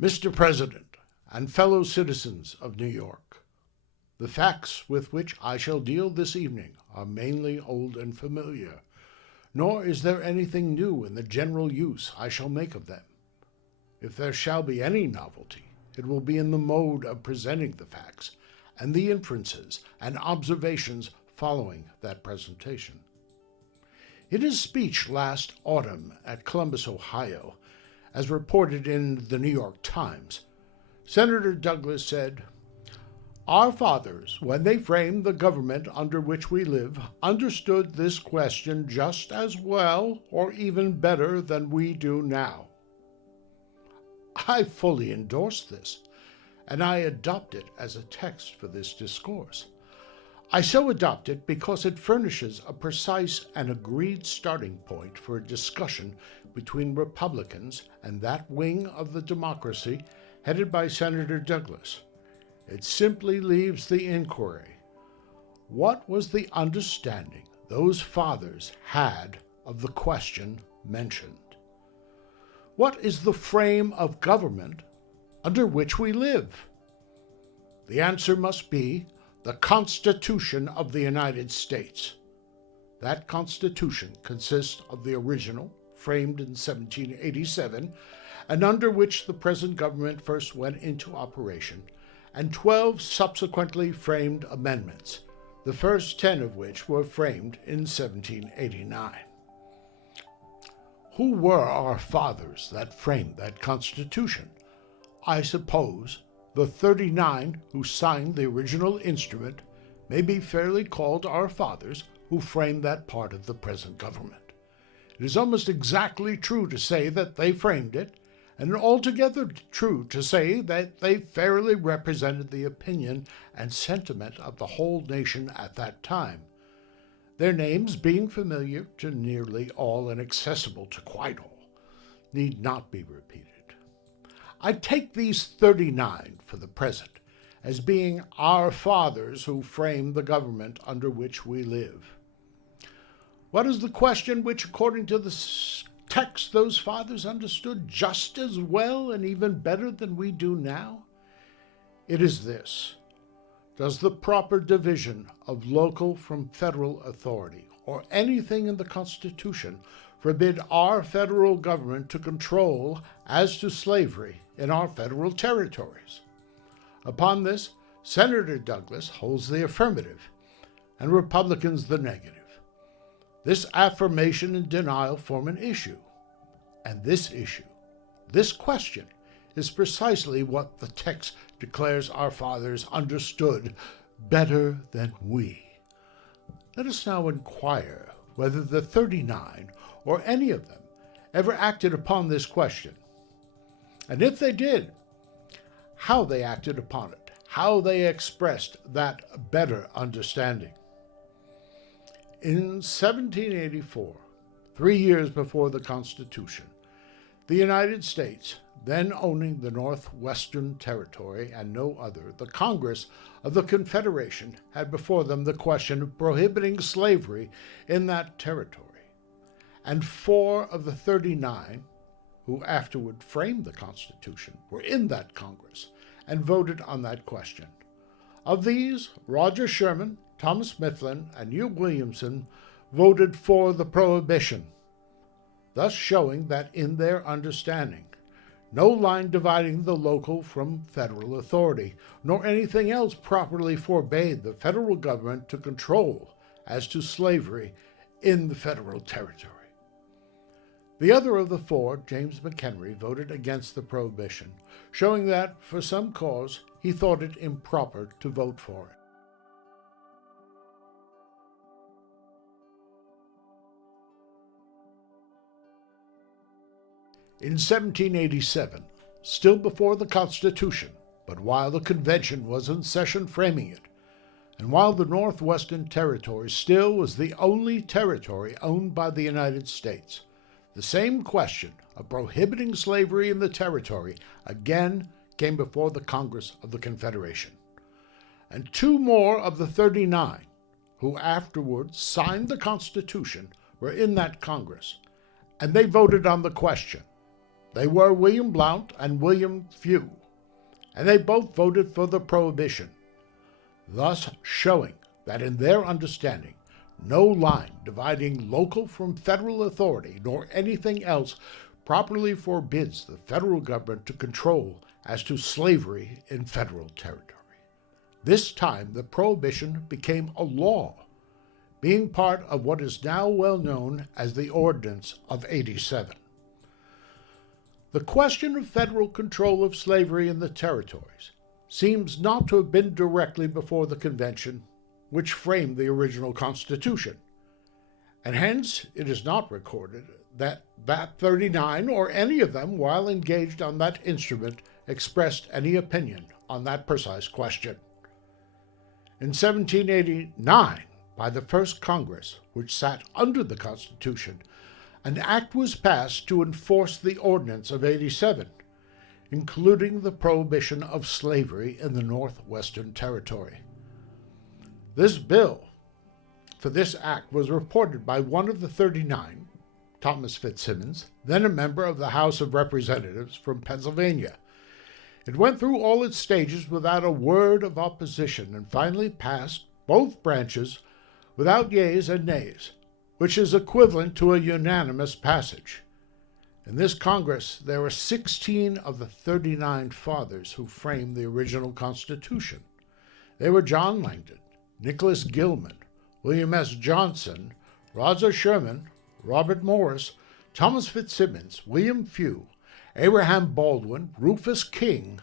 Mr. President and fellow citizens of New York, the facts with which I shall deal this evening are mainly old and familiar, nor is there anything new in the general use I shall make of them. If there shall be any novelty, it will be in the mode of presenting the facts and the inferences and observations following that presentation. In his speech last autumn at Columbus, Ohio, as reported in the New York Times, Senator Douglas said, "Our fathers, when they framed the government under which we live, understood this question just as well or even better than we do now." I fully endorse this, and I adopt it as a text for this discourse. I so adopt it because it furnishes a precise and agreed starting point for a discussion between Republicans and that wing of the democracy headed by Senator Douglas. It simply leaves the inquiry: what was the understanding those fathers had of the question mentioned? What is the frame of government under which we live? The answer must be the Constitution of the United States. That Constitution consists of the original, framed in 1787, and under which the present government first went into operation, and 12 subsequently framed amendments, the first 10 of which were framed in 1789. Who were our fathers that framed that Constitution? I suppose the 39 who signed the original instrument may be fairly called our fathers who framed that part of the present government. It is almost exactly true to say that they framed it, and altogether true to say that they fairly represented the opinion and sentiment of the whole nation at that time, their names being familiar to nearly all and accessible to quite all, need not be repeated. I take these 39 for the present as being our fathers who framed the government under which we live. What is the question which, according to the text, those fathers understood just as well and even better than we do now? It is this: does the proper division of local from federal authority, or anything in the Constitution, forbid our federal government to control as to slavery in our federal territories? Upon this, Senator Douglas holds the affirmative, and Republicans the negative. This affirmation and denial form an issue, and this issue, this question, is precisely what the text declares our fathers understood better than we. Let us now inquire whether the 39, or any of them, ever acted upon this question, and if they did, how they acted upon it, how they expressed that better understanding. In 1784, 3 years before the Constitution, the United States, then owning the Northwestern Territory and no other, the Congress of the Confederation had before them the question of prohibiting slavery in that territory. And 4 of the 39 who afterward framed the Constitution were in that Congress and voted on that question. Of these, Roger Sherman, Thomas Mifflin, and Hugh Williamson voted for the prohibition, thus showing that in their understanding, no line dividing the local from federal authority, nor anything else properly forbade the federal government to control as to slavery in the federal territory. The other of the 4, James McHenry, voted against the prohibition, showing that, for some cause, he thought it improper to vote for it. In 1787, still before the Constitution, but while the Convention was in session framing it, and while the Northwestern Territory still was the only territory owned by the United States, the same question of prohibiting slavery in the territory again came before the Congress of the Confederation. And 2 more of the 39 who afterward signed the Constitution were in that Congress, and they voted on the question. They were William Blount and William Few, and they both voted for the prohibition, thus showing that in their understanding, no line dividing local from federal authority nor anything else properly forbids the federal government to control as to slavery in federal territory. This time the prohibition became a law, being part of what is now well known as the Ordinance of '87. The question of federal control of slavery in the territories seems not to have been directly before the convention which framed the original Constitution, and hence it is not recorded that VAT 39 or any of them, while engaged on that instrument, expressed any opinion on that precise question. In 1789, by the first Congress, which sat under the Constitution, an act was passed to enforce the Ordinance of '87, including the prohibition of slavery in the Northwestern Territory. This bill for this act was reported by one of the 39, Thomas Fitzsimmons, then a member of the House of Representatives from Pennsylvania. It went through all its stages without a word of opposition and finally passed both branches without yeas and nays, which is equivalent to a unanimous passage. In this Congress, there were 16 of the 39 fathers who framed the original Constitution. They were John Langdon, Nicholas Gilman, William S. Johnson, Roger Sherman, Robert Morris, Thomas Fitzsimmons, William Few, Abraham Baldwin, Rufus King,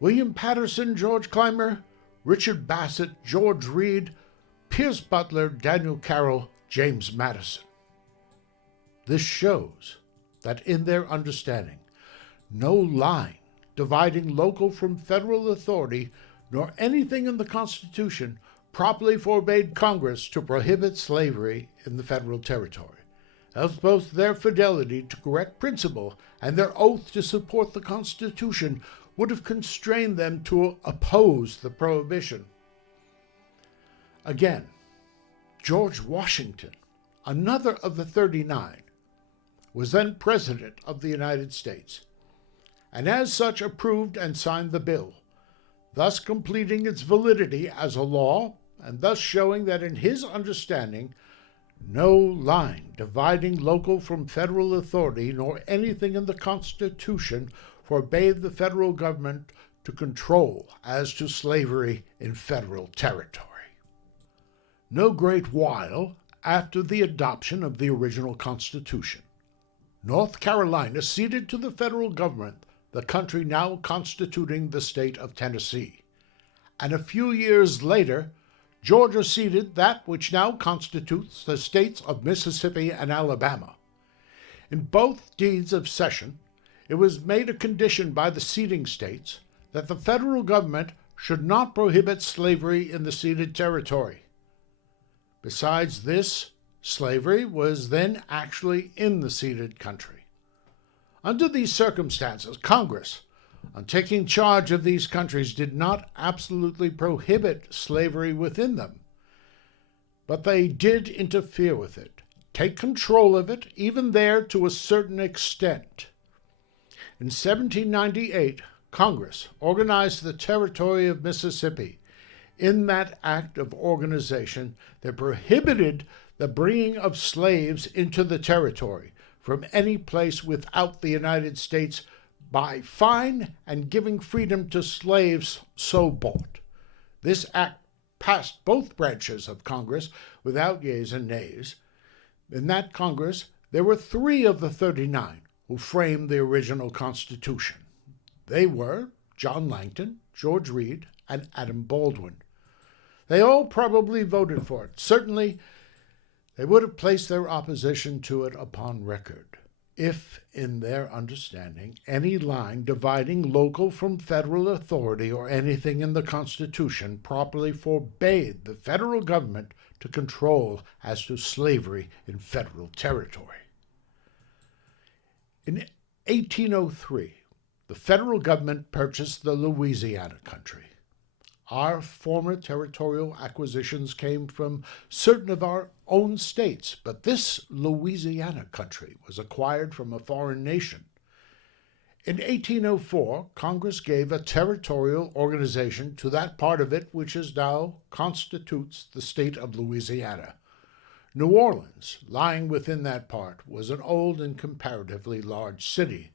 William Patterson, George Clymer, Richard Bassett, George Reed, Pierce Butler, Daniel Carroll, James Madison. This shows that in their understanding, no line dividing local from federal authority nor anything in the Constitution properly forbade Congress to prohibit slavery in the federal territory, as both their fidelity to correct principle and their oath to support the Constitution would have constrained them to oppose the prohibition. Again, George Washington, another of the 39, was then President of the United States, and as such approved and signed the bill, thus completing its validity as a law and thus showing that in his understanding, no line dividing local from federal authority nor anything in the Constitution forbade the federal government to control as to slavery in federal territory. No great while after the adoption of the original Constitution, North Carolina ceded to the federal government the country now constituting the state of Tennessee, and a few years later, Georgia ceded that which now constitutes the states of Mississippi and Alabama. In both deeds of cession, it was made a condition by the ceding states that the federal government should not prohibit slavery in the ceded territory. Besides this, slavery was then actually in the ceded country. Under these circumstances, Congress, on taking charge of these countries, did not absolutely prohibit slavery within them, but they did interfere with it, take control of it, even there to a certain extent. In 1798, Congress organized the territory of Mississippi. In that act of organization, they prohibited the bringing of slaves into the territory from any place without the United States by fine and giving freedom to slaves so bought. This act passed both branches of Congress without yeas and nays. In that Congress, there were 3 of the 39 who framed the original Constitution. They were John Langdon, George Reed, and Adam Baldwin. They all probably voted for it. Certainly, they would have placed their opposition to it upon record if, in their understanding, any line dividing local from federal authority or anything in the Constitution properly forbade the federal government to control as to slavery in federal territory. In 1803, the federal government purchased the Louisiana country. Our former territorial acquisitions came from certain of our own states, but this Louisiana country was acquired from a foreign nation. In 1804, Congress gave a territorial organization to that part of it which is now constitutes the state of Louisiana. New Orleans, lying within that part, was an old and comparatively large city.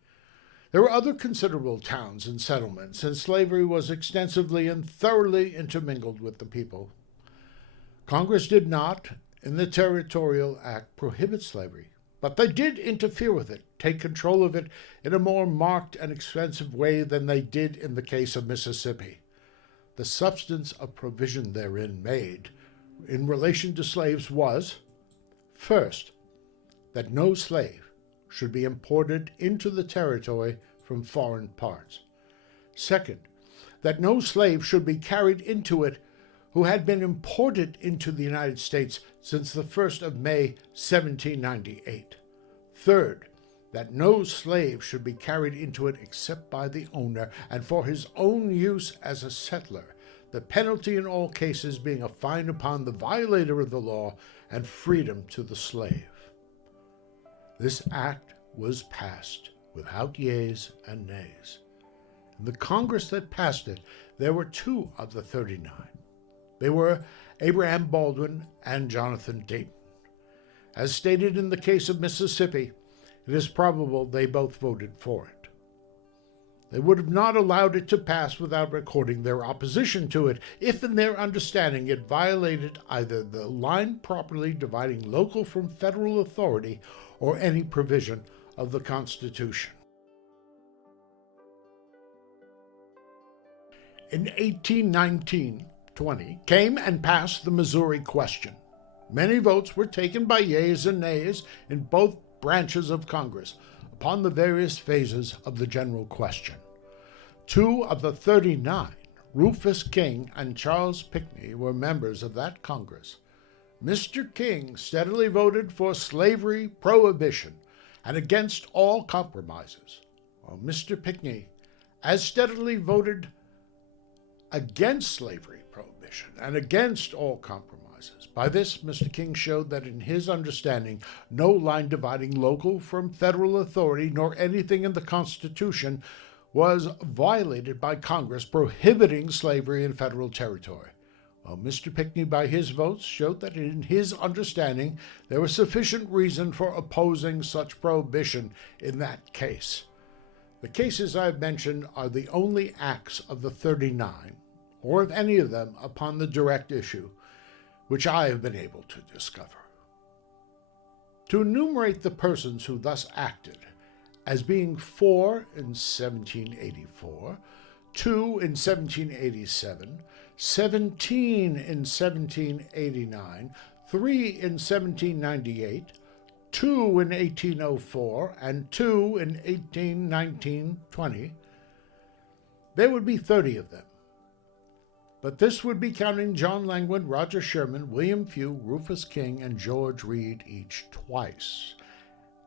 There were other considerable towns and settlements, and slavery was extensively and thoroughly intermingled with the people. Congress did not, in the Territorial Act, prohibit slavery, but they did interfere with it, take control of it in a more marked and expensive way than they did in the case of Mississippi. The substance of provision therein made in relation to slaves was, first, that no slave should be imported into the territory from foreign parts. Second, that no slave should be carried into it who had been imported into the United States since the 1st of May, 1798. Third, that no slave should be carried into it except by the owner and for his own use as a settler, the penalty in all cases being a fine upon the violator of the law and freedom to the slave. This act was passed without yeas and nays. In the Congress that passed it, there were 2 of the 39. They were Abraham Baldwin and Jonathan Dayton. As stated in the case of Mississippi, it is probable they both voted for it. They would have not allowed it to pass without recording their opposition to it, if in their understanding it violated either the line properly dividing local from federal authority or any provision of the Constitution. In 1819-20 came and passed the Missouri question. Many votes were taken by yeas and nays in both branches of Congress upon the various phases of the general question. 2 of the 39, Rufus King and Charles Pinckney, were members of that Congress. Mr. King steadily voted for slavery prohibition and against all compromises, while Mr. Pinckney as steadily voted against slavery prohibition and against all compromises. By this, Mr. King showed that in his understanding, no line dividing local from federal authority nor anything in the Constitution was violated by Congress prohibiting slavery in federal territory. While Mr. Pinckney, by his votes, showed that in his understanding there was sufficient reason for opposing such prohibition in that case. The cases I have mentioned are the only acts of the 39, or of any of them upon the direct issue, which I have been able to discover. To enumerate the persons who thus acted, as being 4 in 1784, 2 in 1787, 17 in 1789, 3 in 1798, 2 in 1804, and 2 in 1819-20, there would be 30 of them. But this would be counting John Langwood, Roger Sherman, William Few, Rufus King, and George Reed each twice,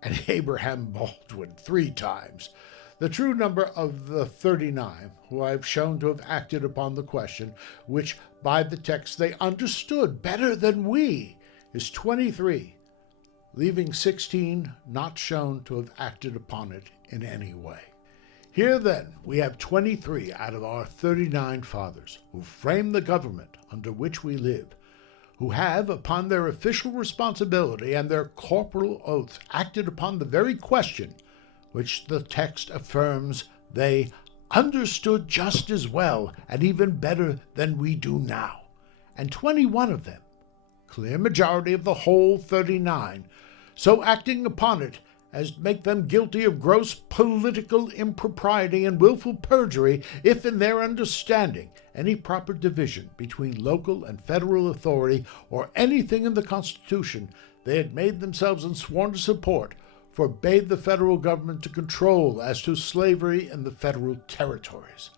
and Abraham Baldwin 3 times. The true number of the 39, who I have shown to have acted upon the question, which by the text they understood better than we, is 23, leaving 16 not shown to have acted upon it in any way. Here, then, we have 23 out of our 39 fathers who framed the government under which we live, who have, upon their official responsibility and their corporal oaths, acted upon the very question which the text affirms they understood just as well and even better than we do now. And 21 of them, clear majority of the whole 39, so acting upon it as make them guilty of gross political impropriety and willful perjury if in their understanding any proper division between local and federal authority or anything in the Constitution they had made themselves and sworn to support forbade the federal government to control as to slavery in the federal territories.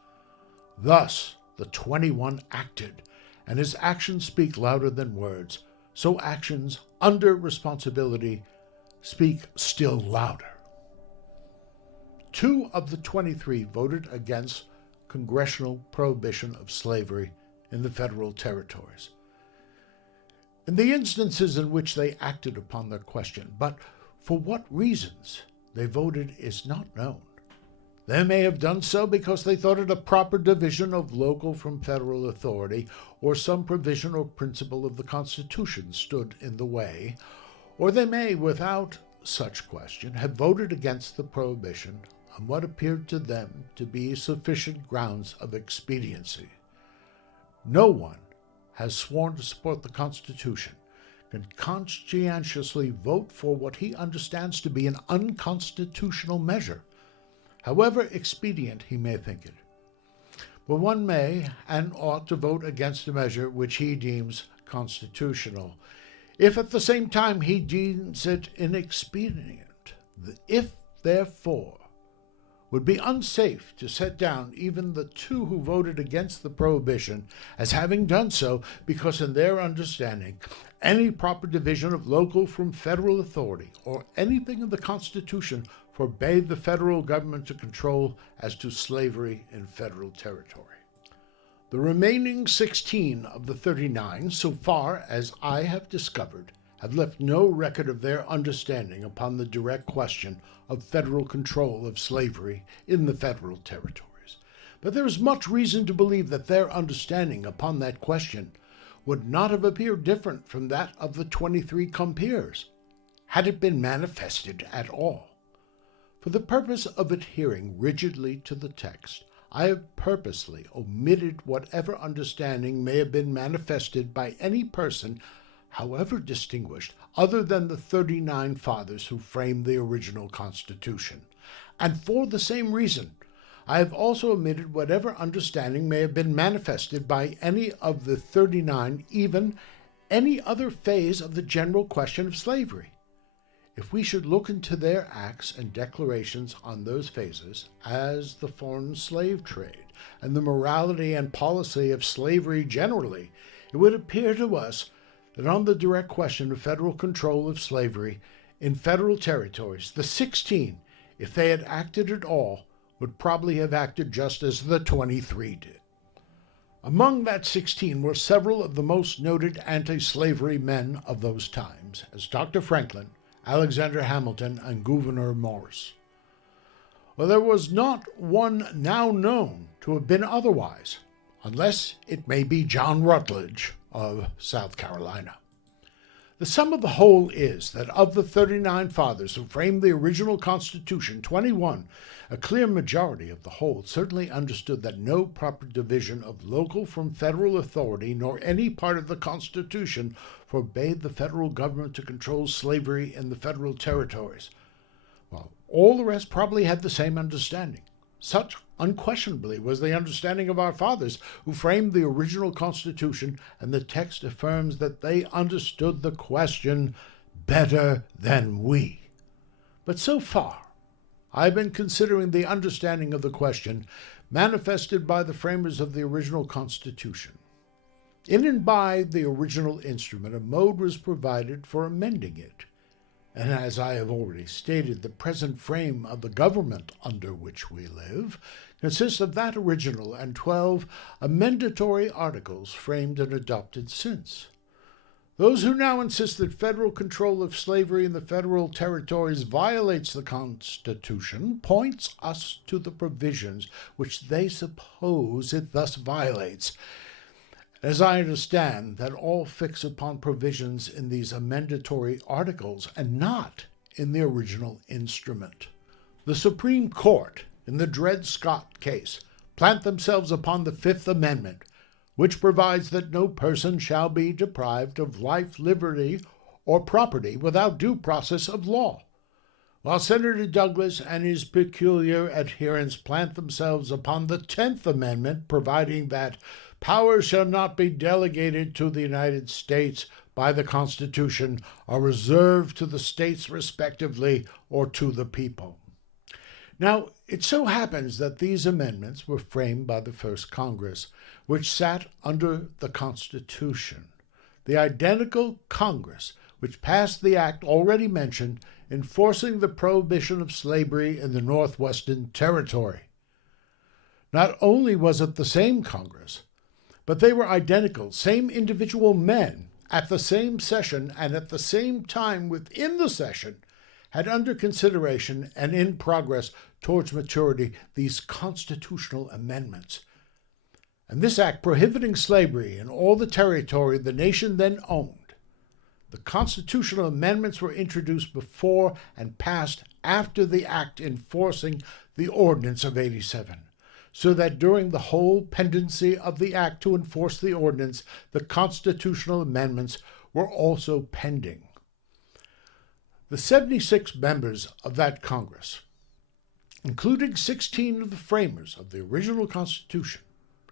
Thus the 21 acted, and as actions speak louder than words, so actions under responsibility speak still louder. 2 of the 23 voted against congressional prohibition of slavery in the federal territories. In the instances in which they acted upon their question, but for what reasons they voted is not known. They may have done so because they thought it a proper division of local from federal authority, or some provision or principle of the Constitution stood in the way, or they may, without such question, have voted against the prohibition on what appeared to them to be sufficient grounds of expediency. No one has sworn to support the Constitution can conscientiously vote for what he understands to be an unconstitutional measure, however expedient he may think it. But one may and ought to vote against a measure which he deems constitutional, if at the same time he deems it inexpedient. If, therefore, would be unsafe to set down even the two who voted against the prohibition as having done so because in their understanding any proper division of local from federal authority or anything in the Constitution forbade the federal government to control as to slavery in federal territory. The remaining 16 of the 39, so far as I have discovered, have left no record of their understanding upon the direct question of federal control of slavery in the federal territories. But there is much reason to believe that their understanding upon that question would not have appeared different from that of the 23 compeers, had it been manifested at all. For the purpose of adhering rigidly to the text, I have purposely omitted whatever understanding may have been manifested by any person, however distinguished, other than the 39 fathers who framed the original Constitution. And for the same reason, I have also omitted whatever understanding may have been manifested by any of the 39, even any other phase of the general question of slavery. If we should look into their acts and declarations on those phases, as the foreign slave trade and the morality and policy of slavery generally, it would appear to us that on the direct question of federal control of slavery in federal territories, the 16, if they had acted at all, would probably have acted just as the 23 did. Among that 16 were several of the most noted anti-slavery men of those times, as Dr. Franklin, Alexander Hamilton, and Gouverneur Morris. Well, there was not one now known to have been otherwise, unless it may be John Rutledge of South Carolina. The sum of the whole is that of the 39 fathers who framed the original Constitution, 21, a clear majority of the whole, certainly understood that no proper division of local from federal authority nor any part of the Constitution forbade the federal government to control slavery in the federal territories. Well, all the rest probably had the same understanding. Such, unquestionably, was the understanding of our fathers who framed the original Constitution, and the text affirms that they understood the question better than we. But so far, I've been considering the understanding of the question manifested by the framers of the original Constitution. In and by the original instrument, a mode was provided for amending it. And as I have already stated, the present frame of the government under which we live consists of that original and 12 amendatory articles framed and adopted since. Those who now insist that federal control of slavery in the federal territories violates the Constitution points us to the provisions which they suppose it thus violates. As I understand that all fix upon provisions in these amendatory articles and not in the original instrument. The Supreme Court, in the Dred Scott case, plant themselves upon the Fifth Amendment, which provides that no person shall be deprived of life, liberty, or property without due process of law, while Senator Douglas and his peculiar adherents plant themselves upon the 10th Amendment, providing that power shall not be delegated to the United States by the Constitution or reserved to the states respectively or to the people. Now, it so happens that these amendments were framed by the first Congress, which sat under the Constitution, the identical Congress which passed the act already mentioned enforcing the prohibition of slavery in the Northwestern Territory. Not only was it the same Congress, but they were identical, same individual men, at the same session and at the same time within the session, had under consideration and in progress towards maturity these constitutional amendments. And this act prohibiting slavery in all the territory the nation then owned. The constitutional amendments were introduced before and passed after the act enforcing the Ordinance of '87, so that during the whole pendency of the act to enforce the ordinance, the constitutional amendments were also pending. The 76 members of that Congress, including 16 of the framers of the original Constitution,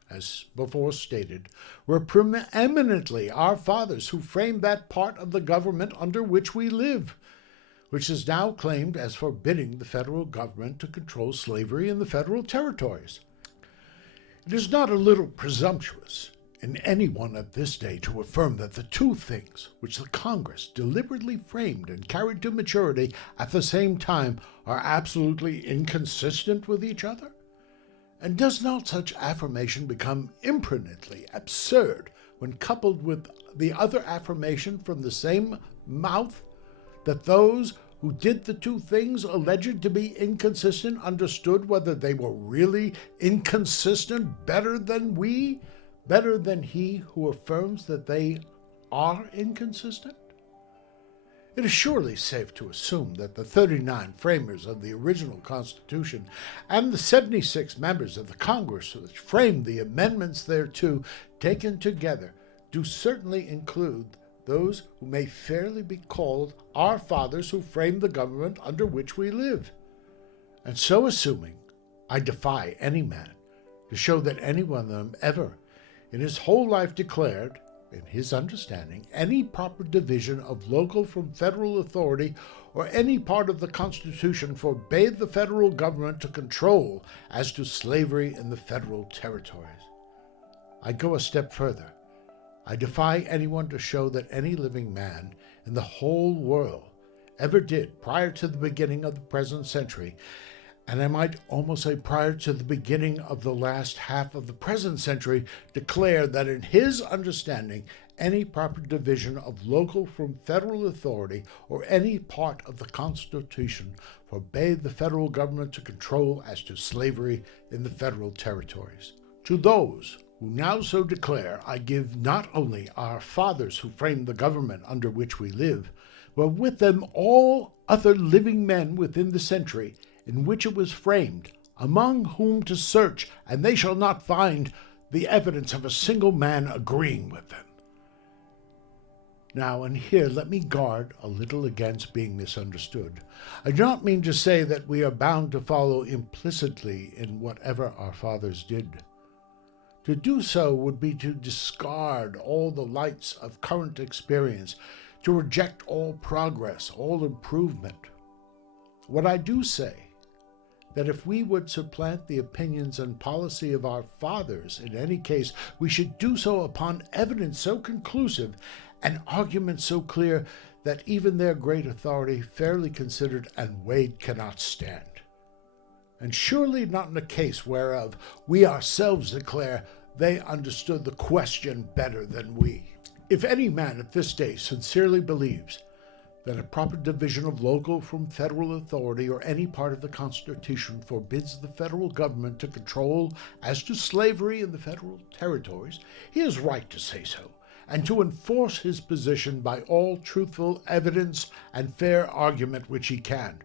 as before stated, were preeminently our fathers who framed that part of the government under which we live, which is now claimed as forbidding the federal government to control slavery in the federal territories. It is not a little presumptuous in anyone at this day to affirm that the two things which the Congress deliberately framed and carried to maturity at the same time are absolutely inconsistent with each other? And does not such affirmation become imprudently absurd when coupled with the other affirmation from the same mouth that those who did the two things alleged to be inconsistent understood whether they were really inconsistent better than we, better than he who affirms that they are inconsistent? It is surely safe to assume that the 39 framers of the original Constitution and the 76 members of the Congress which framed the amendments thereto, taken together, do certainly include those who may fairly be called our fathers who framed the government under which we live. And so assuming, I defy any man to show that any one of them ever in his whole life declared, in his understanding, any proper division of local from federal authority or any part of the Constitution forbade the federal government to control as to slavery in the federal territories. I go a step further. I defy anyone to show that any living man in the whole world ever did prior to the beginning of the present century, and I might almost say prior to the beginning of the last half of the present century, declare that in his understanding any proper division of local from federal authority or any part of the Constitution forbade the federal government to control as to slavery in the federal territories. To those who now so declare, I give not only our fathers who framed the government under which we live, but with them all other living men within the century in which it was framed, among whom to search, and they shall not find the evidence of a single man agreeing with them. Now, and here let me guard a little against being misunderstood. I do not mean to say that we are bound to follow implicitly in whatever our fathers did. To do so would be to discard all the lights of current experience, to reject all progress, all improvement. What I do say, that if we would supplant the opinions and policy of our fathers in any case, we should do so upon evidence so conclusive and arguments so clear that even their great authority, fairly considered and weighed, cannot stand. And surely not in a case whereof we ourselves declare they understood the question better than we. If any man at this day sincerely believes that a proper division of local from federal authority or any part of the Constitution forbids the federal government to control as to slavery in the federal territories, he is right to say so, and to enforce his position by all truthful evidence and fair argument which he can.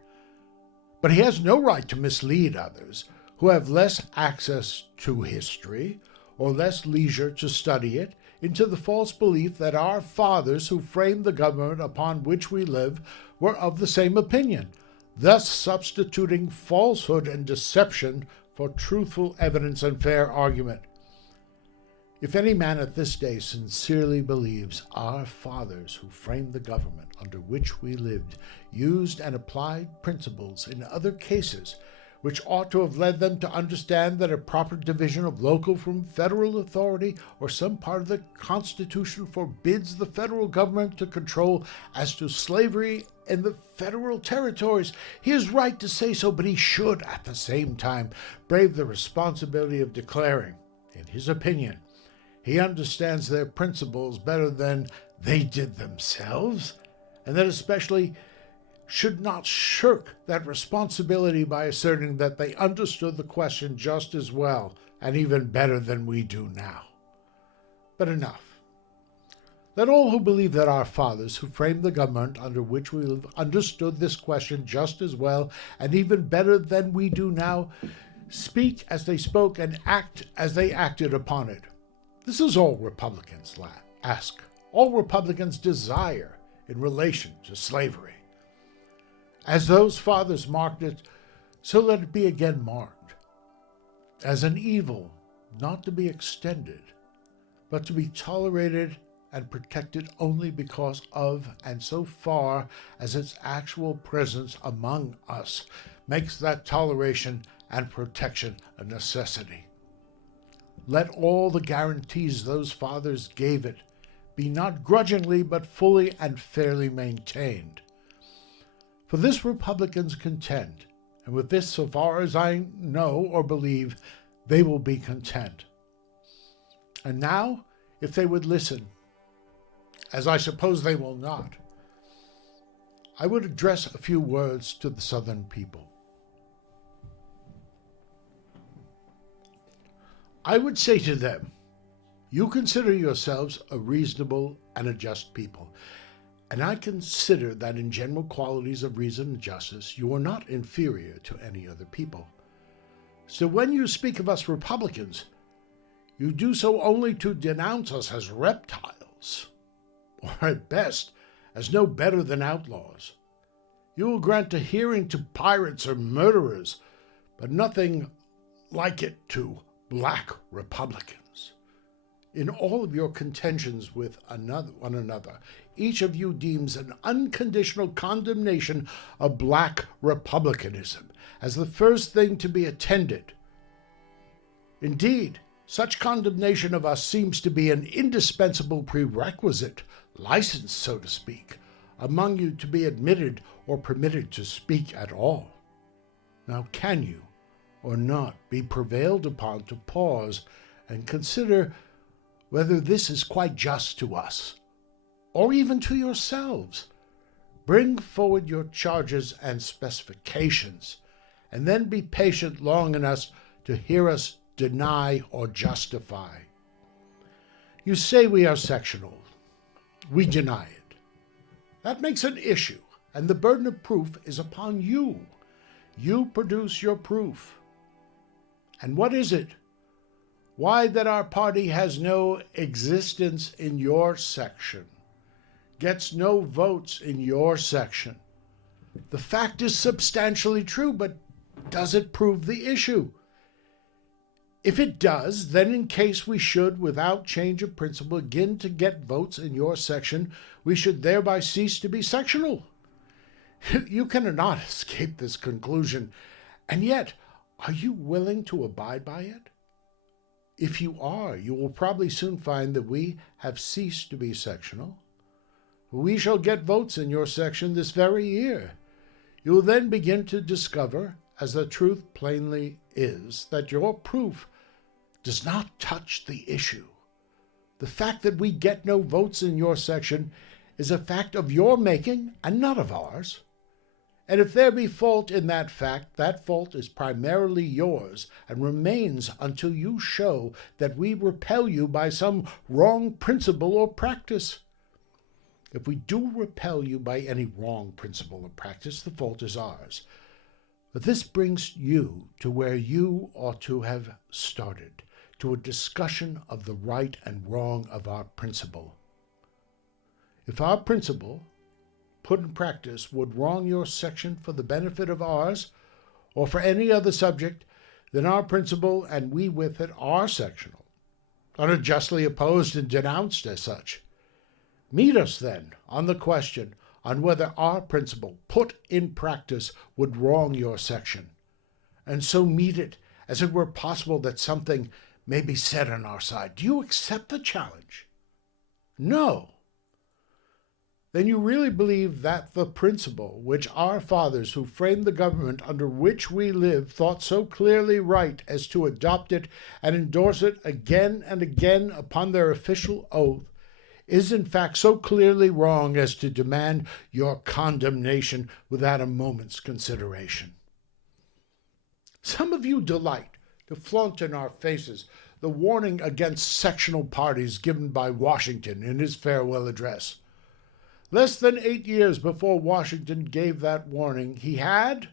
But he has no right to mislead others who have less access to history or less leisure to study it into the false belief that our fathers who framed the government upon which we live were of the same opinion, thus substituting falsehood and deception for truthful evidence and fair argument. If any man at this day sincerely believes our fathers who framed the government under which we lived used and applied principles in other cases which ought to have led them to understand that a proper division of local from federal authority or some part of the Constitution forbids the federal government to control as to slavery in the federal territories, he is right to say so, but he should at the same time brave the responsibility of declaring, in his opinion, he understands their principles better than they did themselves, and that especially should not shirk that responsibility by asserting that they understood the question just as well and even better than we do now. But enough. Let all who believe that our fathers, who framed the government under which we live, understood this question just as well and even better than we do now, speak as they spoke and act as they acted upon it. This is all Republicans ask, all Republicans desire in relation to slavery. As those fathers marked it, so let it be again marked, as an evil not to be extended, but to be tolerated and protected only because of and so far as its actual presence among us makes that toleration and protection a necessity. Let all the guarantees those fathers gave it be not grudgingly but fully and fairly maintained. For this Republicans contend, and with this, so far as I know or believe, they will be content. And now, if they would listen, as I suppose they will not, I would address a few words to the Southern people. I would say to them, you consider yourselves a reasonable and a just people, and I consider that in general qualities of reason and justice, you are not inferior to any other people. So when you speak of us Republicans, you do so only to denounce us as reptiles, or at best, as no better than outlaws. You will grant a hearing to pirates or murderers, but nothing like it to black Republicans. In all of your contentions with one another, each of you deems an unconditional condemnation of black republicanism as the first thing to be attended. Indeed, such condemnation of us seems to be an indispensable prerequisite, license, so to speak, among you to be admitted or permitted to speak at all. Now can you, or not, be prevailed upon to pause and consider whether this is quite just to us, or even to yourselves? Bring forward your charges and specifications, and then be patient long enough to hear us deny or justify. You say we are sectional. We deny it. That makes an issue, and the burden of proof is upon you. You produce your proof. And what is it? Why, that our party has no existence in your section, gets no votes in your section. The fact is substantially true, but does it prove the issue? If it does, then in case we should, without change of principle, begin to get votes in your section, we should thereby cease to be sectional. You cannot escape this conclusion, and yet, are you willing to abide by it? If you are, you will probably soon find that we have ceased to be sectional. We shall get votes in your section this very year. You will then begin to discover, as the truth plainly is, that your proof does not touch the issue. The fact that we get no votes in your section is a fact of your making and not of ours. And if there be fault in that fact, that fault is primarily yours and remains until you show that we repel you by some wrong principle or practice. If we do repel you by any wrong principle or practice, the fault is ours. But this brings you to where you ought to have started, to a discussion of the right and wrong of our principle. If our principle, put in practice, would wrong your section for the benefit of ours, or for any other subject, then our principle, and we with it, are sectional, unjustly opposed and denounced as such. Meet us, then, on the question on whether our principle, put in practice, would wrong your section, and so meet it as it were possible that something may be said on our side. Do you accept the challenge? No. Then you really believe that the principle which our fathers who framed the government under which we live thought so clearly right as to adopt it and endorse it again and again upon their official oath is in fact so clearly wrong as to demand your condemnation without a moment's consideration. Some of you delight to flaunt in our faces the warning against sectional parties given by Washington in his farewell address. Less than 8 years before Washington gave that warning, he had,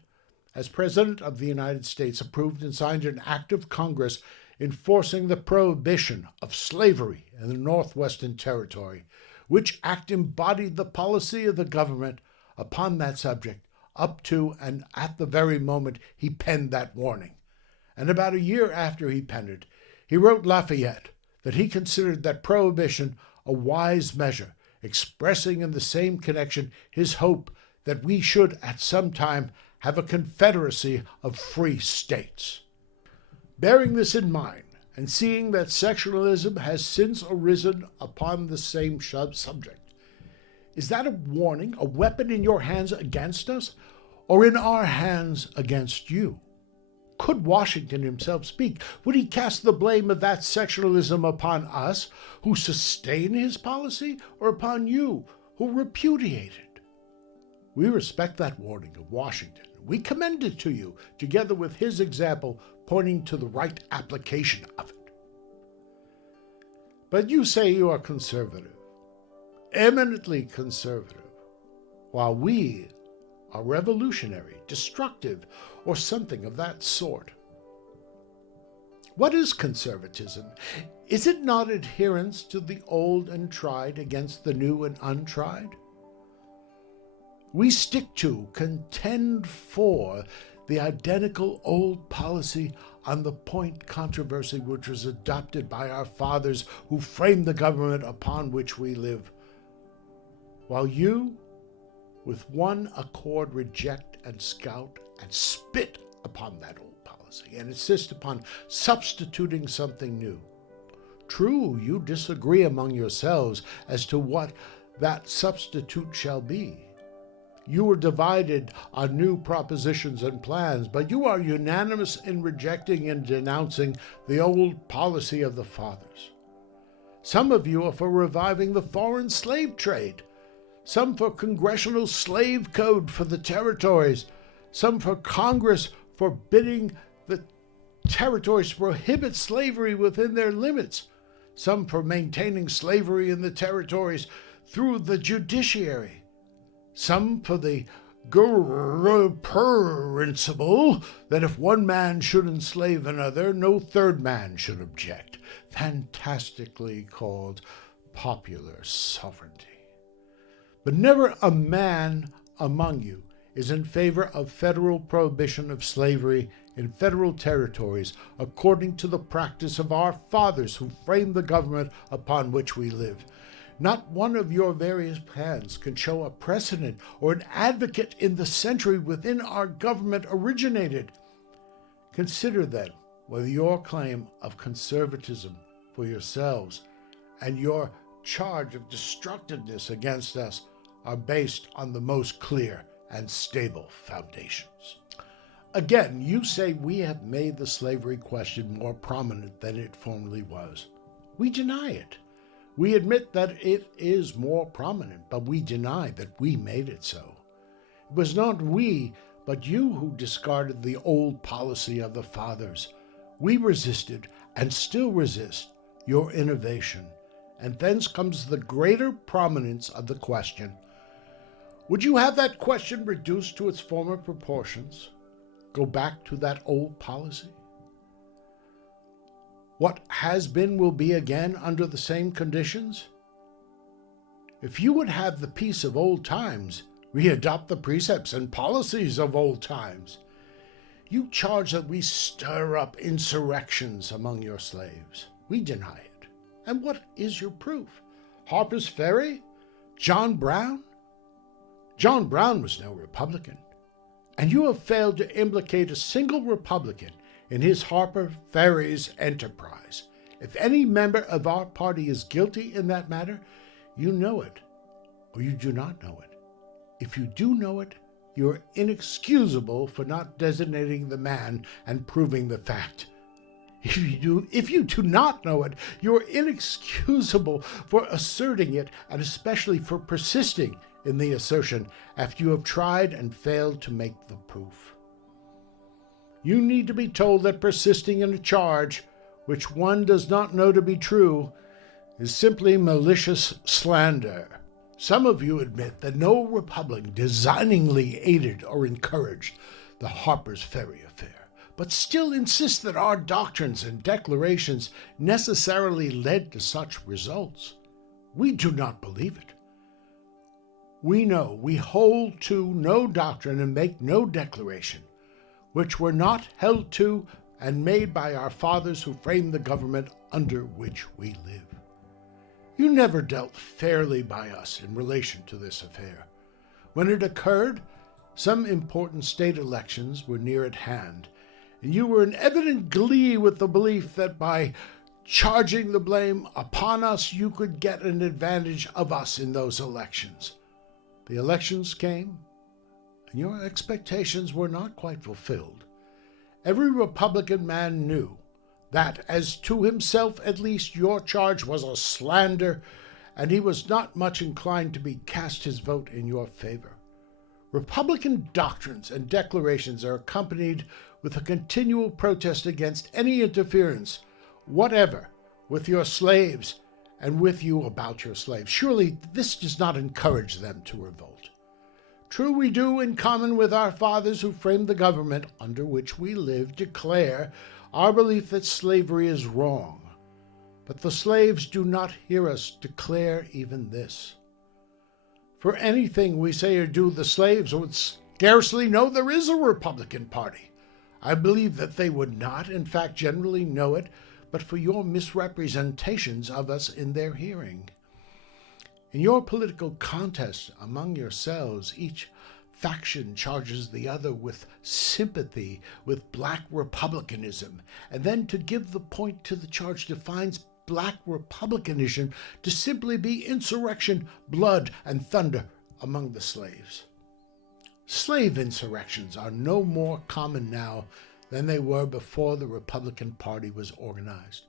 as President of the United States, approved and signed an act of Congress enforcing the prohibition of slavery in the Northwestern Territory, which act embodied the policy of the government upon that subject up to and at the very moment he penned that warning. And about a year after he penned it, he wrote Lafayette that he considered that prohibition a wise measure, expressing in the same connection his hope that we should at some time have a confederacy of free states. Bearing this in mind, and seeing that sectionalism has since arisen upon the same subject, is that a warning, a weapon in your hands against us, or in our hands against you? Could Washington himself speak? Would he cast the blame of that sectionalism upon us, who sustain his policy, or upon you, who repudiate it? We respect that warning of Washington. We commend it to you, together with his example pointing to the right application of it. But you say you are conservative, eminently conservative, while we are revolutionary, destructive, or something of that sort. What is conservatism? Is it not adherence to the old and tried against the new and untried? We stick to, contend for, the identical old policy on the point controversy which was adopted by our fathers who framed the government upon which we live, while you, with one accord, reject and scout and spit upon that old policy and insist upon substituting something new. True, you disagree among yourselves as to what that substitute shall be. You are divided on new propositions and plans, but you are unanimous in rejecting and denouncing the old policy of the fathers. Some of you are for reviving the foreign slave trade, some for congressional slave code for the territories, some for Congress forbidding the territories to prohibit slavery within their limits, some for maintaining slavery in the territories through the judiciary, some for the principle that if one man should enslave another, no third man should object, fantastically called popular sovereignty. But never a man among you is in favor of federal prohibition of slavery in federal territories according to the practice of our fathers who framed the government upon which we live. Not one of your various plans can show a precedent or an advocate in the century within our government originated. Consider then whether your claim of conservatism for yourselves and your charge of destructiveness against us are based on the most clear and stable foundations. Again, you say we have made the slavery question more prominent than it formerly was. We deny it. We admit that it is more prominent, but we deny that we made it so. It was not we, but you who discarded the old policy of the fathers. We resisted, and still resist, your innovation, and thence comes the greater prominence of the question. Would you have that question reduced to its former proportions? Go back to that old policy? What has been will be again under the same conditions? If you would have the peace of old times, readopt the precepts and policies of old times. You charge that we stir up insurrections among your slaves. We deny it. And what is your proof? Harper's Ferry? John Brown? John Brown was no Republican, and you have failed to implicate a single Republican in his Harper Ferry's enterprise. If any member of our party is guilty in that matter, you know it, or you do not know it. If you do know it, you are inexcusable for not designating the man and proving the fact. If you do not know it, you are inexcusable for asserting it, and especially for persisting in the assertion after you have tried and failed to make the proof. You need to be told that persisting in a charge which one does not know to be true is simply malicious slander. Some of you admit that no Republican designingly aided or encouraged the Harper's Ferry affair, but still insist that our doctrines and declarations necessarily led to such results. We do not believe it. We know we hold to no doctrine and make no declaration which were not held to and made by our fathers who framed the government under which we live. You never dealt fairly by us in relation to this affair. When it occurred, some important state elections were near at hand, and you were in evident glee with the belief that by charging the blame upon us, you could get an advantage of us in those elections. The elections came, and your expectations were not quite fulfilled. Every Republican man knew that, as to himself at least, your charge was a slander, and he was not much inclined to be cast his vote in your favor. Republican doctrines and declarations are accompanied with a continual protest against any interference whatever with your slaves and with you about your slaves. Surely this does not encourage them to revolt. True, we do, in common with our fathers who framed the government under which we live, declare our belief that slavery is wrong. But the slaves do not hear us declare even this. For anything we say or do, the slaves would scarcely know there is a Republican Party. I believe that they would not, in fact, generally know it, but for your misrepresentations of us in their hearing. In your political contest among yourselves, each faction charges the other with sympathy with black republicanism, and then, to give the point to the charge, defines black republicanism to simply be insurrection, blood, and thunder among the slaves. Slave insurrections are no more common now than they were before the Republican Party was organized.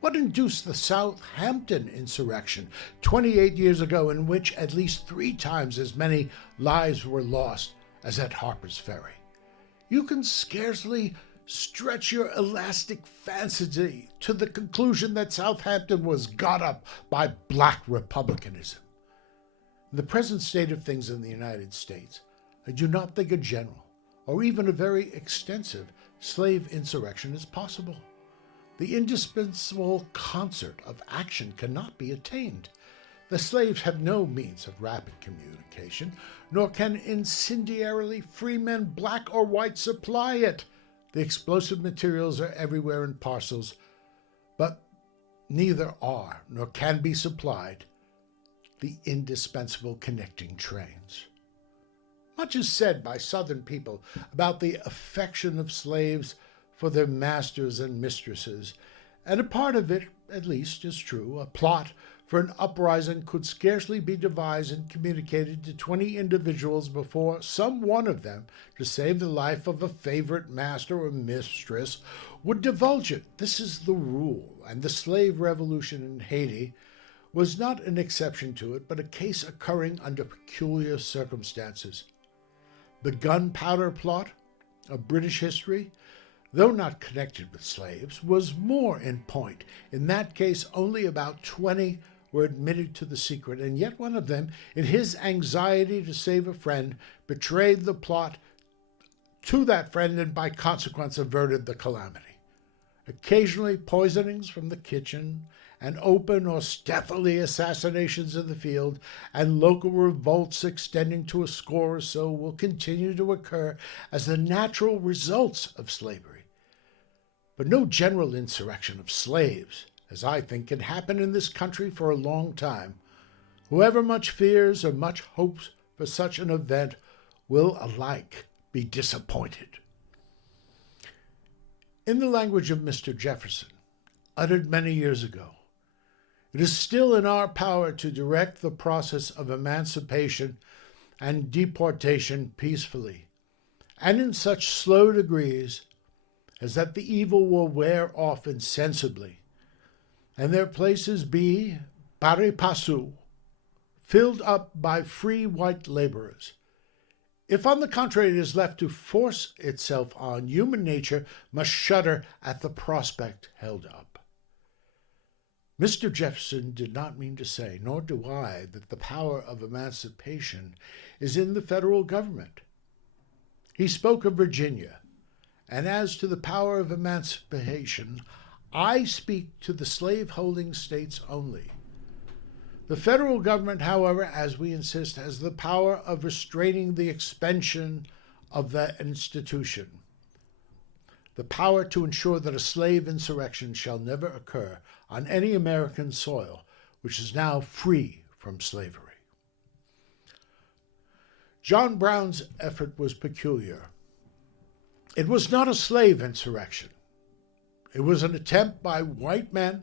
What induced the Southampton insurrection 28 years ago, in which at least 3 times as many lives were lost as at Harper's Ferry? You can scarcely stretch your elastic fancy to the conclusion that Southampton was got up by black republicanism. In the present state of things in the United States, I do not think a general, or even a very extensive, slave insurrection is possible. The indispensable concert of action cannot be attained. The slaves have no means of rapid communication, nor can incendiarily free men, black or white, supply it. The explosive materials are everywhere in parcels, but neither are nor can be supplied the indispensable connecting trains. Much is said by Southern people about the affection of slaves for their masters and mistresses, and a part of it, at least, is true. A plot for an uprising could scarcely be devised and communicated to 20 individuals before some one of them, to save the life of a favorite master or mistress, would divulge it. This is the rule, and the slave revolution in Haiti was not an exception to it, but a case occurring under peculiar circumstances. The gunpowder plot of British history, though not connected with slaves, was more in point. In that case, only about 20 were admitted to the secret, and yet one of them, in his anxiety to save a friend, betrayed the plot to that friend and by consequence averted the calamity. Occasionally, poisonings from the kitchen, and open or stealthily assassinations in the field, and local revolts extending to a score or so will continue to occur as the natural results of slavery. But no general insurrection of slaves, as I think, can happen in this country for a long time. Whoever much fears or much hopes for such an event will alike be disappointed. In the language of Mr. Jefferson, uttered many years ago, it is still in our power to direct the process of emancipation and deportation peacefully, and in such slow degrees is that the evil will wear off insensibly, and their places be pari passu, filled up by free white laborers. If, on the contrary, it is left to force itself on, human nature must shudder at the prospect held up. Mr. Jefferson did not mean to say, nor do I, that the power of emancipation is in the federal government. He spoke of Virginia, and as to the power of emancipation, I speak to the slave-holding states only. The federal government, however, as we insist, has the power of restraining the expansion of that institution, the power to ensure that a slave insurrection shall never occur on any American soil which is now free from slavery. John Brown's effort was peculiar. It was not a slave insurrection. It was an attempt by white men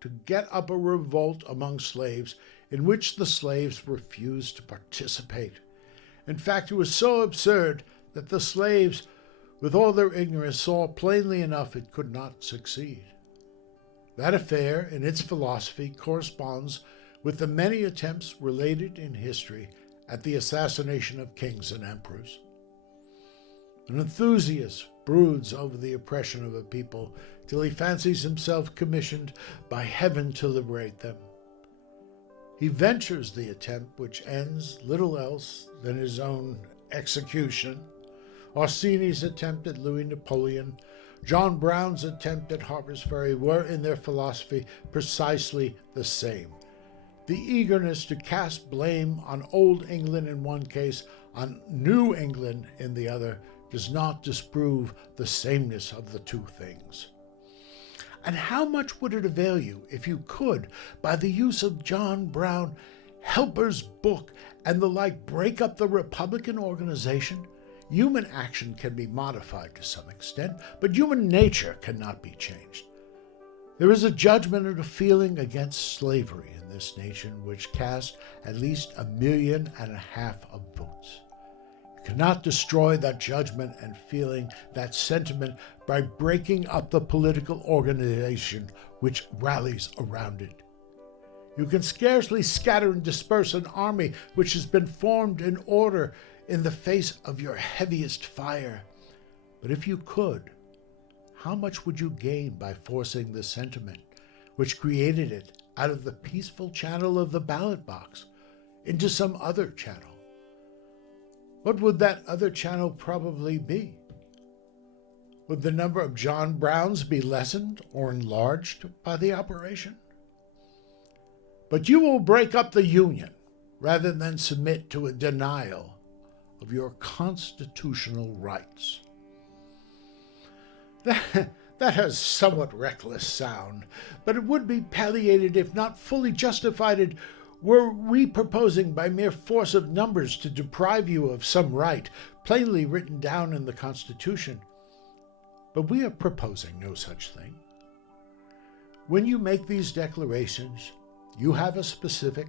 to get up a revolt among slaves in which the slaves refused to participate. In fact, it was so absurd that the slaves, with all their ignorance, saw plainly enough it could not succeed. That affair, in its philosophy, corresponds with the many attempts related in history at the assassination of kings and emperors. An enthusiast broods over the oppression of a people till he fancies himself commissioned by heaven to liberate them. He ventures the attempt which ends little else than his own execution. Orsini's attempt at Louis Napoleon, John Brown's attempt at Harper's Ferry were in their philosophy precisely the same. The eagerness to cast blame on Old England in one case, on New England in the other, does not disprove the sameness of the two things. And how much would it avail you if you could, by the use of John Brown, Helper's book, and the like, break up the Republican organization? Human action can be modified to some extent, but human nature cannot be changed. There is a judgment and a feeling against slavery in this nation which cast at least 1.5 million of votes. You cannot destroy that judgment and feeling, that sentiment, by breaking up the political organization which rallies around it. You can scarcely scatter and disperse an army which has been formed in order in the face of your heaviest fire. But if you could, how much would you gain by forcing the sentiment which created it out of the peaceful channel of the ballot box into some other channel? What would that other channel probably be? Would the number of John Browns be lessened or enlarged by the operation? But you will break up the Union rather than submit to a denial of your constitutional rights. That has somewhat reckless sound, but it would be palliated, if not fully justified, were we proposing by mere force of numbers to deprive you of some right plainly written down in the Constitution. But we are proposing no such thing. When you make these declarations, you have a specific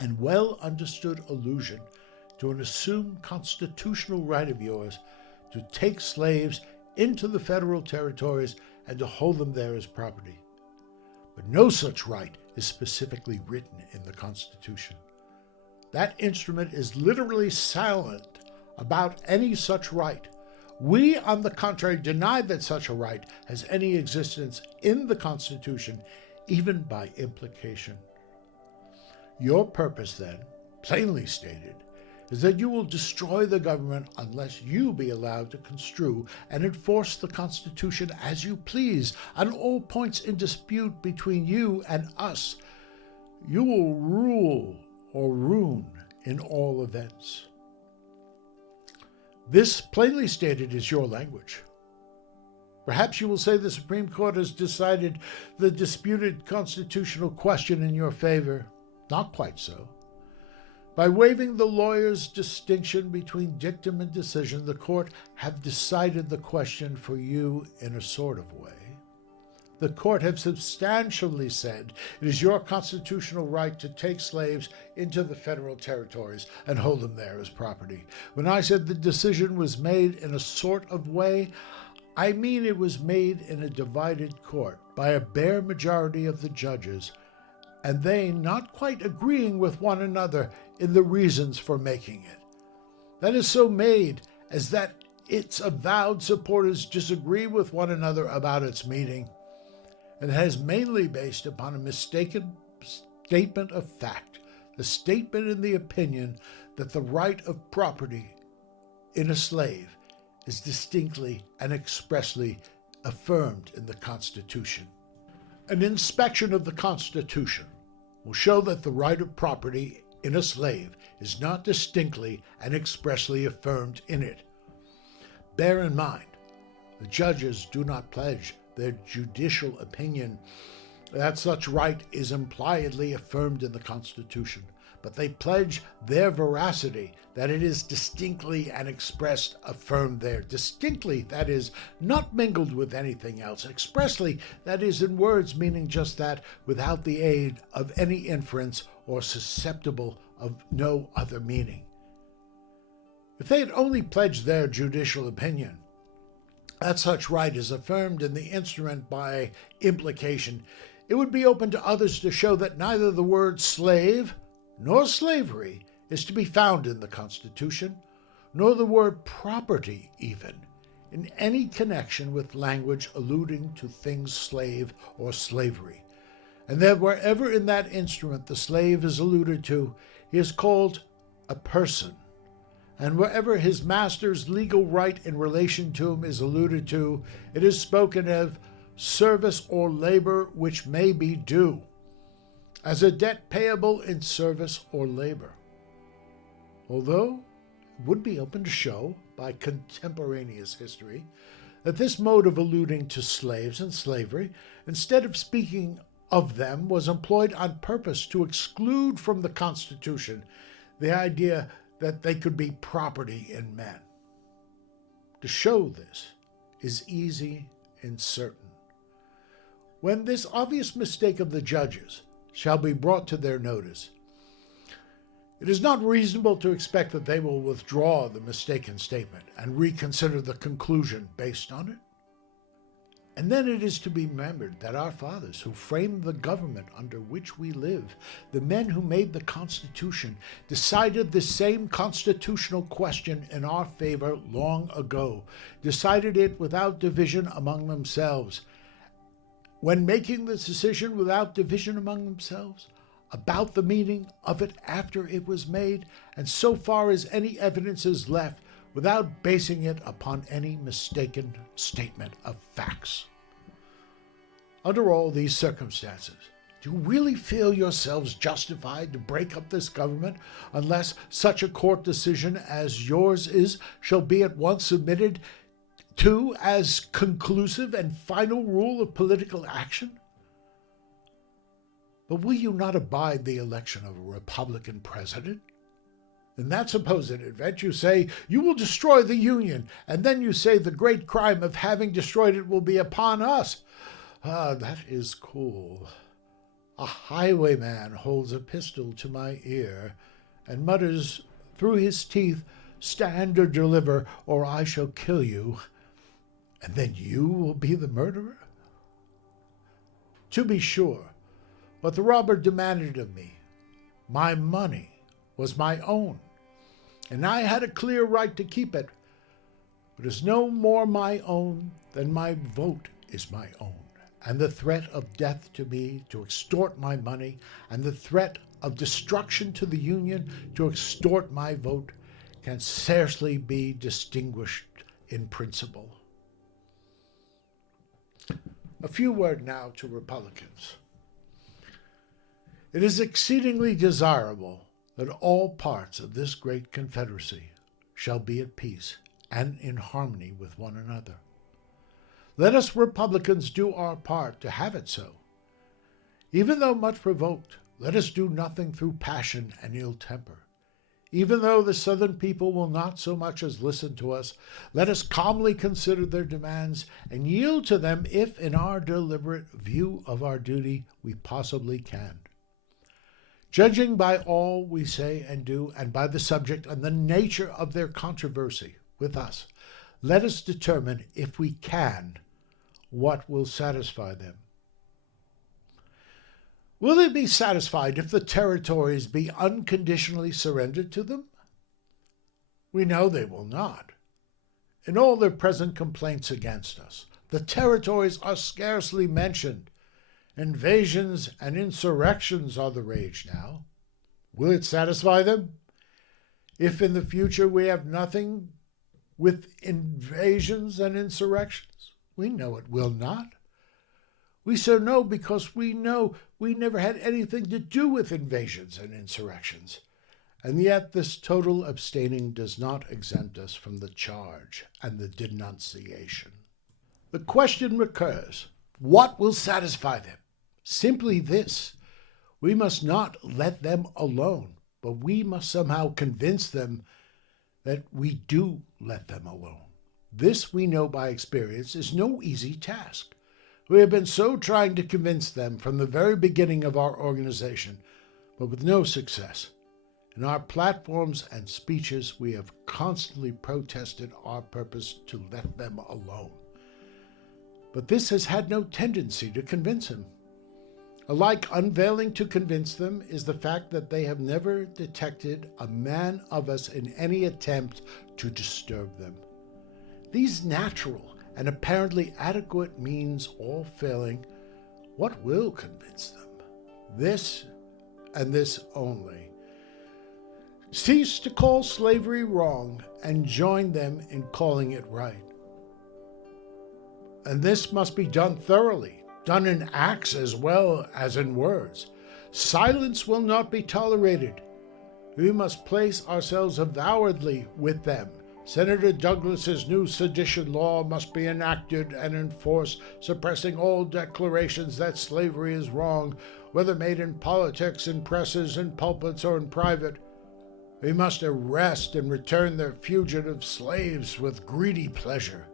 and well understood allusion to an assumed constitutional right of yours to take slaves into the federal territories and to hold them there as property. But no such right is specifically written in the Constitution. That instrument is literally silent about any such right. We, on the contrary, deny that such a right has any existence in the Constitution, even by implication. Your purpose, then, plainly stated, is that you will destroy the government unless you be allowed to construe and enforce the Constitution as you please on all points in dispute between you and us. You will rule or ruin in all events. This, plainly stated, is your language. Perhaps you will say the Supreme Court has decided the disputed constitutional question in your favor. Not quite so. By waiving the lawyer's distinction between dictum and decision, the court have decided the question for you in a sort of way. The court have substantially said it is your constitutional right to take slaves into the federal territories and hold them there as property. When I said the decision was made in a sort of way, I mean it was made in a divided court by a bare majority of the judges, and they not quite agreeing with one another in the reasons for making it. That is so made as that its avowed supporters disagree with one another about its meaning, and has mainly based upon a mistaken statement of fact, the statement in the opinion that the right of property in a slave is distinctly and expressly affirmed in the Constitution. An inspection of the Constitution will show that the right of property in a slave is not distinctly and expressly affirmed in it. Bear in mind, the judges do not pledge their judicial opinion that such right is impliedly affirmed in the Constitution, but they pledge their veracity that it is distinctly and expressed affirmed there. Distinctly, that is, not mingled with anything else. Expressly, that is, in words meaning just that, without the aid of any inference or susceptible of no other meaning. If they had only pledged their judicial opinion that such right is affirmed in the instrument by implication, it would be open to others to show that neither the word slave nor slavery is to be found in the Constitution, nor the word property even, in any connection with language alluding to things slave or slavery, and that wherever in that instrument the slave is alluded to, he is called a person, and wherever his master's legal right in relation to him is alluded to, it is spoken of service or labor which may be due, as a debt payable in service or labor. Although it would be open to show, by contemporaneous history, that this mode of alluding to slaves and slavery, instead of speaking of them, was employed on purpose to exclude from the Constitution the idea that they could be property in men. To show this is easy and certain. When this obvious mistake of the judges shall be brought to their notice, it is not reasonable to expect that they will withdraw the mistaken statement and reconsider the conclusion based on it. And then it is to be remembered that our fathers who framed the government under which we live, the men who made the Constitution, decided the same constitutional question in our favor long ago, decided it without division among themselves. When making the decision without division among themselves about the meaning of it after it was made, and so far as any evidence is left, without basing it upon any mistaken statement of facts. Under all these circumstances, do you really feel yourselves justified to break up this government unless such a court decision as yours is shall be at once submitted to as conclusive and final rule of political action? But will you not abide the election of a Republican president? In that supposed event, you say, you will destroy the Union, and then you say the great crime of having destroyed it will be upon us. Ah, that is cool. A highwayman holds a pistol to my ear and mutters through his teeth, stand or deliver, or I shall kill you. And then you will be the murderer? To be sure, what the robber demanded of me, my money, was my own, and I had a clear right to keep it. But it is no more my own than my vote is my own, and the threat of death to me to extort my money, and the threat of destruction to the Union to extort my vote can scarcely be distinguished in principle. A few words now to Republicans. It is exceedingly desirable that all parts of this great Confederacy shall be at peace and in harmony with one another. Let us Republicans do our part to have it so. Even though much provoked, let us do nothing through passion and ill temper. Even though the Southern people will not so much as listen to us, let us calmly consider their demands and yield to them if, in our deliberate view of our duty, we possibly can. Judging by all we say and do, and by the subject and the nature of their controversy with us, let us determine, if we can, what will satisfy them. Will they be satisfied if the territories be unconditionally surrendered to them? We know they will not. In all their present complaints against us, the territories are scarcely mentioned. Invasions and insurrections are the rage now. Will it satisfy them? If in the future we have nothing with invasions and insurrections, we know it will not. We so know because we know we never had anything to do with invasions and insurrections. And yet this total abstaining does not exempt us from the charge and the denunciation. The question recurs, what will satisfy them? Simply this: we must not let them alone, but we must somehow convince them that we do let them alone. This, we know by experience, is no easy task. We have been so trying to convince them from the very beginning of our organization, but with no success. In our platforms and speeches, we have constantly protested our purpose to let them alone. But this has had no tendency to convince him. Alike unveiling to convince them is the fact that they have never detected a man of us in any attempt to disturb them. These natural and apparently adequate means all failing, what will convince them? This and this only. Cease to call slavery wrong and join them in calling it right. And this must be done thoroughly, done in acts as well as in words. Silence will not be tolerated. We must place ourselves avowedly with them. Senator Douglas's new sedition law must be enacted and enforced, suppressing all declarations that slavery is wrong, whether made in politics, in presses, in pulpits, or in private. We must arrest and return their fugitive slaves with greedy pleasure.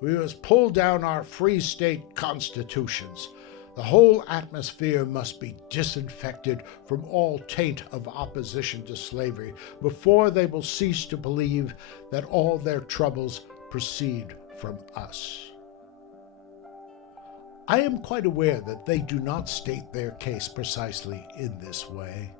We must pull down our free state constitutions. The whole atmosphere must be disinfected from all taint of opposition to slavery before they will cease to believe that all their troubles proceed from us. I am quite aware that they do not state their case precisely in this way.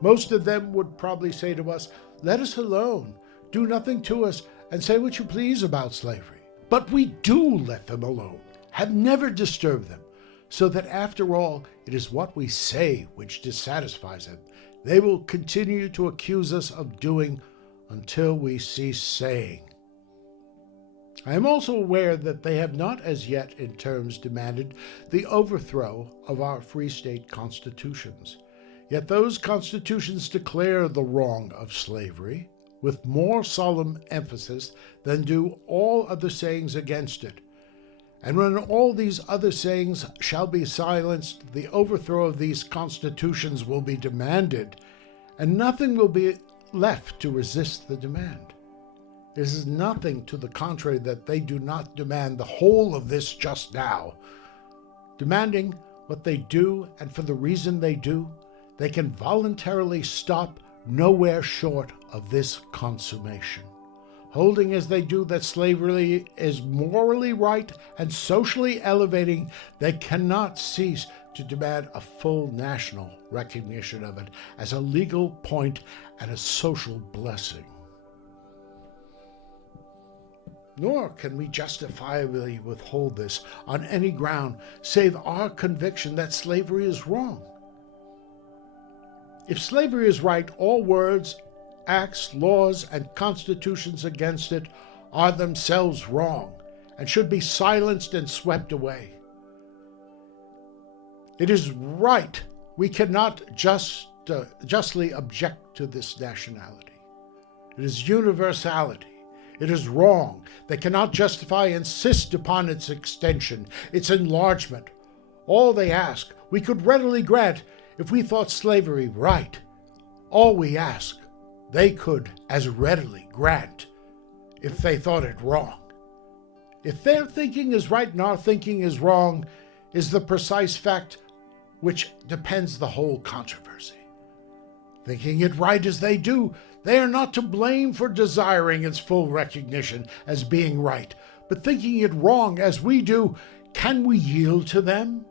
Most of them would probably say to us, "Let us alone, do nothing to us, and say what you please about slavery." But we do let them alone, have never disturbed them, so that after all, it is what we say which dissatisfies them. They will continue to accuse us of doing until we cease saying. I am also aware that they have not as yet in terms demanded the overthrow of our free state constitutions. Yet those constitutions declare the wrong of slavery with more solemn emphasis than do all other sayings against it. And when all these other sayings shall be silenced, the overthrow of these constitutions will be demanded, and nothing will be left to resist the demand. It is nothing to the contrary that they do not demand the whole of this just now. Demanding what they do, and for the reason they do, they can voluntarily stop nowhere short of this consummation. Holding as they do that slavery is morally right and socially elevating, they cannot cease to demand a full national recognition of it as a legal point and a social blessing. Nor can we justifiably withhold this on any ground save our conviction that slavery is wrong. If slavery is right, all words, acts, laws, and constitutions against it are themselves wrong and should be silenced and swept away. It is right. We cannot justly object to this nationality. It is universality. It is wrong. They cannot justify, insist upon its extension, its enlargement. All they ask, we could readily grant if we thought slavery right. All we ask, they could as readily grant if they thought it wrong. If their thinking is right and our thinking is wrong, is the precise fact which depends the whole controversy. Thinking it right as they do, they are not to blame for desiring its full recognition as being right, but thinking it wrong as we do, can we yield to them?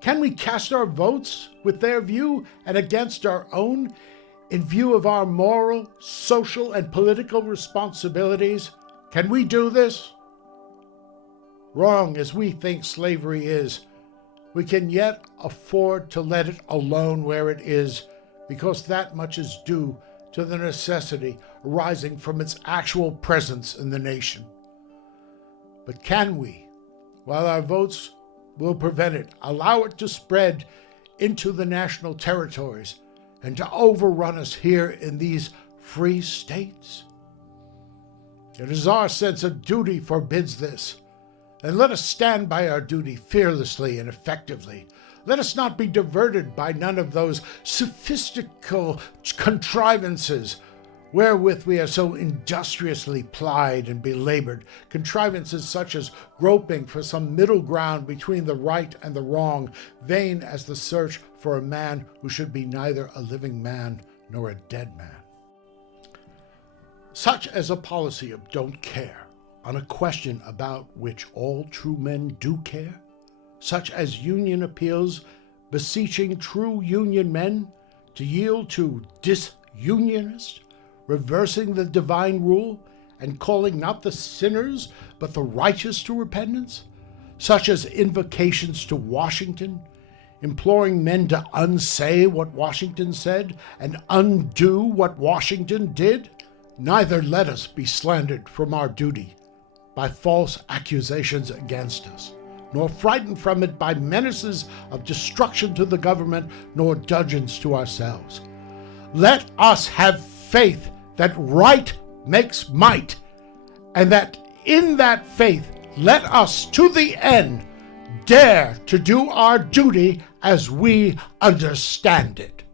Can we cast our votes with their view and against our own in view of our moral, social, and political responsibilities? Can we do this? Wrong as we think slavery is, we can yet afford to let it alone where it is, because that much is due to the necessity arising from its actual presence in the nation. But can we, while our votes will prevent it, allow it to spread into the national territories and to overrun us here in these free states? It is our sense of duty forbids this, and let us stand by our duty fearlessly and effectively. Let us not be diverted by none of those sophistical contrivances wherewith we are so industriously plied and belabored, contrivances such as groping for some middle ground between the right and the wrong, vain as the search for a man who should be neither a living man nor a dead man. Such as a policy of don't care on a question about which all true men do care, such as union appeals beseeching true union men to yield to disunionists, reversing the divine rule and calling not the sinners but the righteous to repentance, such as invocations to Washington, imploring men to unsay what Washington said and undo what Washington did. Neither let us be slandered from our duty by false accusations against us, nor frightened from it by menaces of destruction to the government, nor dudgeons to ourselves. Let us have faith that right makes might, and that in that faith let us to the end dare to do our duty as we understand it.